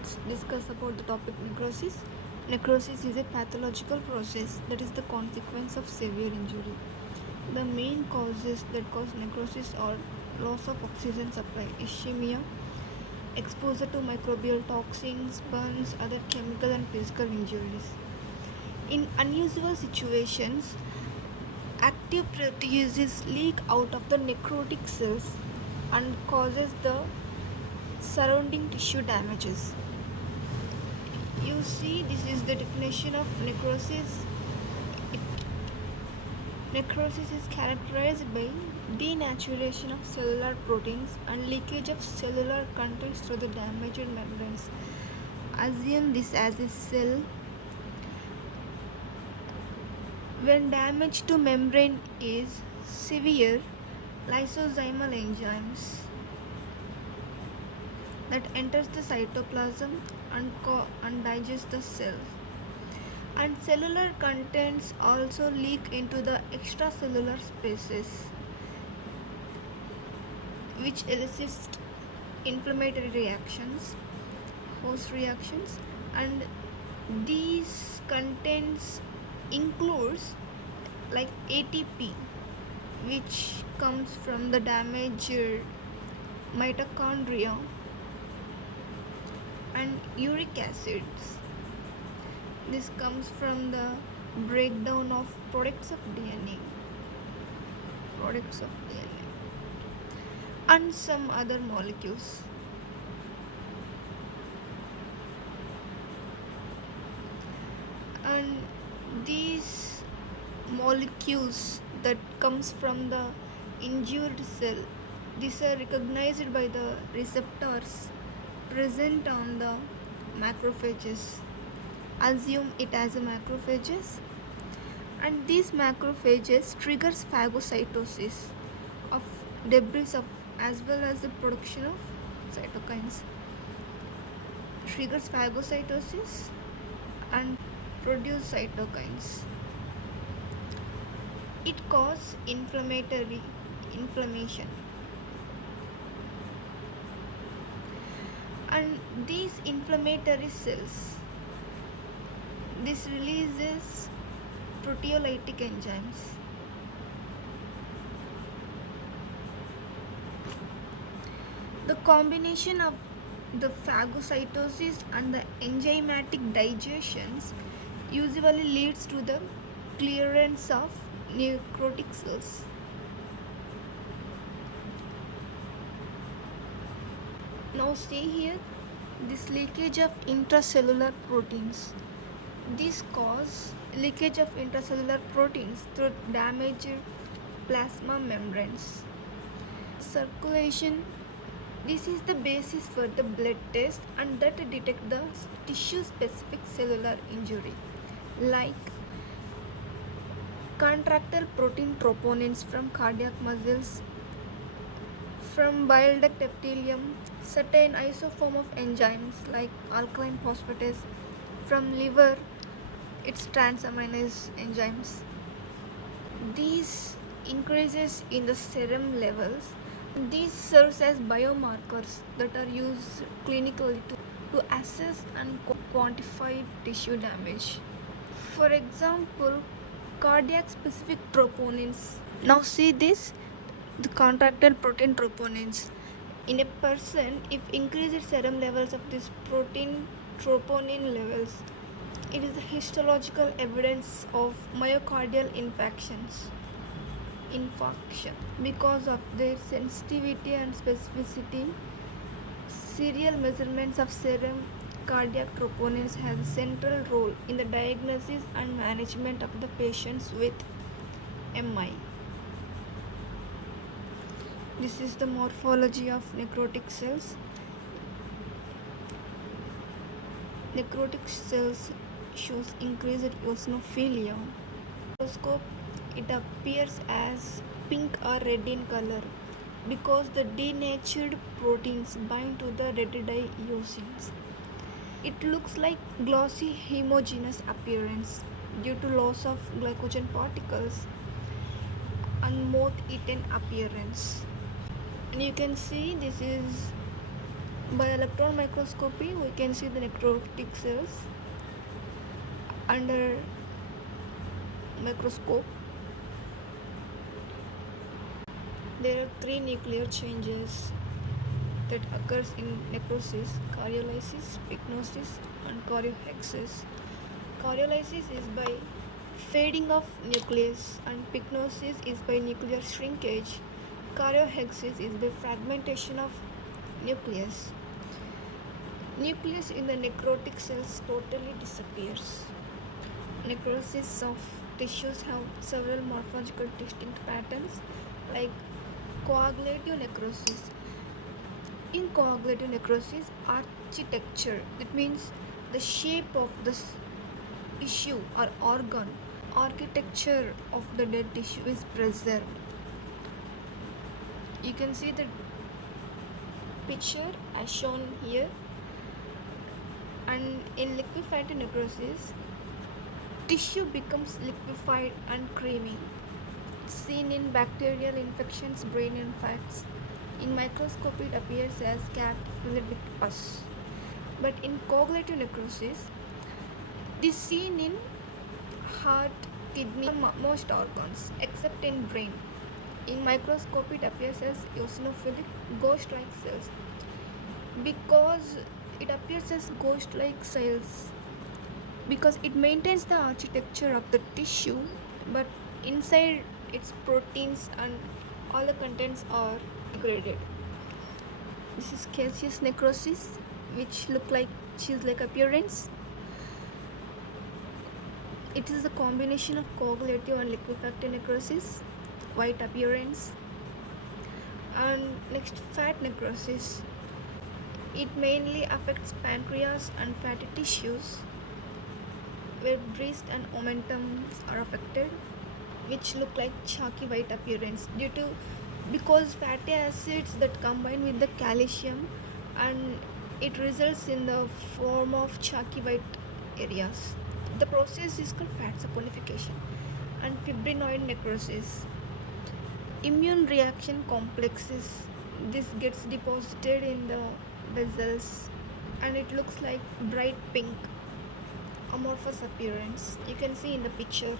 let's discuss about the topic necrosis. Necrosis is a pathological process that is the consequence of severe injury. The main causes that cause necrosis are loss of oxygen supply, ischemia, exposure to microbial toxins, burns, other chemical and physical injuries. In unusual situations, active proteases leak out of the necrotic cells and causes the surrounding tissue damages. You see, this is the definition of necrosis. Necrosis is characterized by denaturation of cellular proteins and leakage of cellular contents through the damaged membranes. Assume this as a cell. When damage to membrane is severe, lysosomal enzymes that enters the cytoplasm and digest the cell. And cellular contents also leak into the extracellular spaces, which elicits inflammatory reactions, host reactions, and these contents includes like ATP, which comes from the damaged mitochondria, and uric acids. This comes from the breakdown of products of DNA, and some other molecules. And these molecules that comes from the injured cell, these are recognized by the receptors present on the macrophages. Assume it as a macrophages, and these macrophages triggers phagocytosis of debris of as well as the production of cytokines. Triggers phagocytosis and produce cytokines. It causes inflammation. And these inflammatory cells, this releases proteolytic enzymes. The combination of the phagocytosis and the enzymatic digestions usually leads to the clearance of necrotic cells. Now see here, this leakage of intracellular proteins. This causes leakage of intracellular proteins through damaged plasma membranes. Circulation. This is the basis for the blood test and that detect the tissue-specific cellular injury, like contractile protein troponins from cardiac muscles, from bile duct epithelium, certain isoform of enzymes like alkaline phosphatase, from liver, its transaminase enzymes. These increases in the serum levels. These serves as biomarkers that are used clinically to assess and quantify tissue damage. For example, cardiac specific troponins. Now see this, the contractile protein troponins. In a person, if increased serum levels of this troponin levels, it is a histological evidence of myocardial infarction because of their sensitivity and specificity. Serial measurements of serum cardiac troponins has a central role in the diagnosis and management of the patients with MI. This is the morphology of necrotic cells. Necrotic cells shows increased eosinophilia. Microscope, it appears as pink or red in color because the denatured proteins bind to the red dye eosins. It looks like glossy homogeneous appearance due to loss of glycogen particles and moth-eaten appearance. And you can see this is By electron microscopy, we can see the necrotic cells under microscope. There are three nuclear changes that occurs in necrosis: cariolysis, pycnosis, and karyohexis. Cariolysis is by fading of nucleus, and pycnosis is by nuclear shrinkage. Karyohexis is by fragmentation of nucleus. Nucleus in the necrotic cells totally disappears. Necrosis of tissues have several morphological distinct patterns, like coagulative necrosis. In coagulative necrosis, architecture, that means the shape of the tissue or organ, architecture of the dead tissue is preserved. You can see the picture as shown here. And in liquefactive necrosis, tissue becomes liquefied and creamy. It's seen in bacterial infections, brain infects. In microscopy, it appears as cat filled with pus. But in coagulative necrosis, it is seen in heart, kidney, most organs except in brain. In microscopy, it appears as eosinophilic ghost-like cells. Because it appears as ghost-like cells, because it maintains the architecture of the tissue, but inside its proteins and all the contents are degraded. This is caseous necrosis, which look like cheese-like appearance. It is a combination of coagulative and liquefactive necrosis, white appearance. And next, fat necrosis. It mainly affects pancreas and fatty tissues, where breast and omentum are affected, which look like chalky white appearance because fatty acids that combine with the calcium, and it results in the form of chalky white areas. The process is called fat saponification. And fibrinoid necrosis, immune reaction complexes. This gets deposited in the vessels, and it looks like bright pink amorphous appearance. You can see in the picture.